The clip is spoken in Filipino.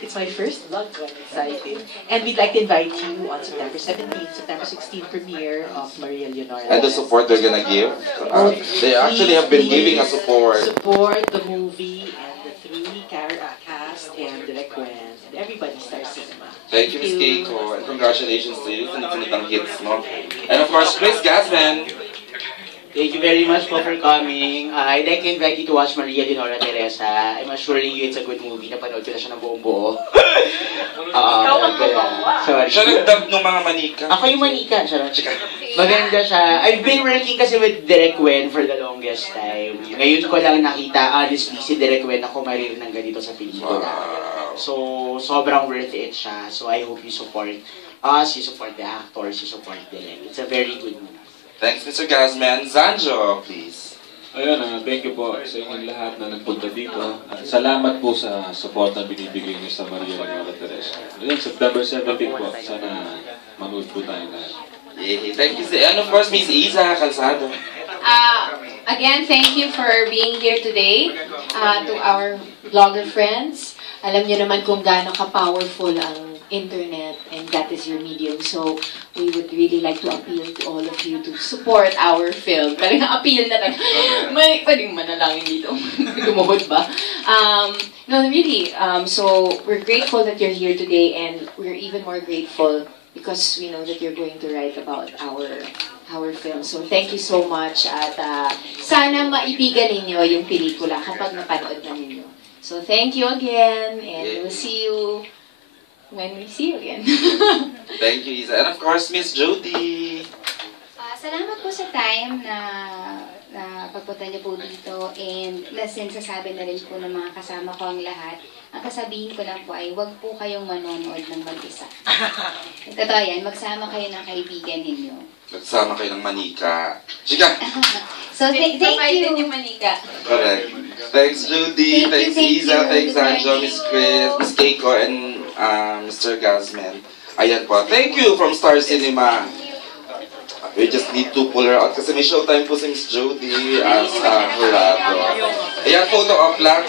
It's my first vlog, so I'm excited. And we'd like to invite you on September 17th, September 16th premiere of Maria Leonora. And the support they're gonna give. They actually have been giving us support. Support the movie and the three cast and Direct Gwen and everybody Star Cinema. Thank you, Ms. Keiko, and congratulations to you. Sunod-sunod hits, no? And of course, Chris Gasman. Thank you very much for coming. I'd like to invite you to watch Maria Leonora Teresa. I'm assuring you it's a good movie. Napanood ko na siya ng buong buo. Sorry. Siya nag-dub ng mga manika. Ako yung manika. Maganda siya. I've been working kasi with Direct Gwen for the longest time. Ngayon ko lang nakita, honestly, si Direct Gwen na kumarir ng ganito sa pelikula. Wow. So, sobrang worth it siya. So, I hope you support us, you support the actors, you support Direct. It's a very good movie. Thanks, Mr. Gasman. Zanjo, please. Ayun, thank you po sa inyong lahat na nagpunta dito. At salamat po sa support na binibigay niyo sa Maria Leonora Teresa. Ayun, September 17 po. Sana manood po tayo lahat. Yeah, thank you. And of course, Miss Iza Calzado. Again, thank you for being here today. To our vlogger friends, alam niyo naman kung gaano ka-powerful ang internet and that is your medium. So, we would really like to appeal to all of you to support our film. Talagang appeal na lang. May pwedeng manalangin dito. Gumuhod ba? No, really. So, we're grateful that you're here today and we're even more grateful because we know that you're going to write about our film. So, thank you so much at sana maibigan ninyo yung pelikula kapag napanood na ninyo. So, thank you again and we'll see you when we see you again. Thank you, Isa. And of course, Miss Jody. Salamat po sa time na pagpunta niyo po dito and sasabi na rin po ng mga kasama ko ang lahat. Ang kasabihin ko lang po ay huwag po kayong manonood ng mag-isa. Totoo yan, magsama kayo ng kaibigan ninyo. Nagsama kayo ng manika. Chika! So, thank you. Yung manika. Correct. Thanks, Judy. Thanks, Isa. Thanks, Zanjo, Miss Chris, Miss Keiko, and Mr. Gasman. Ayan po. Thank you from Star Cinema. We just need to pull her out kasi may showtime po si Miss Jody as Jurado. Ayan, photo op lang.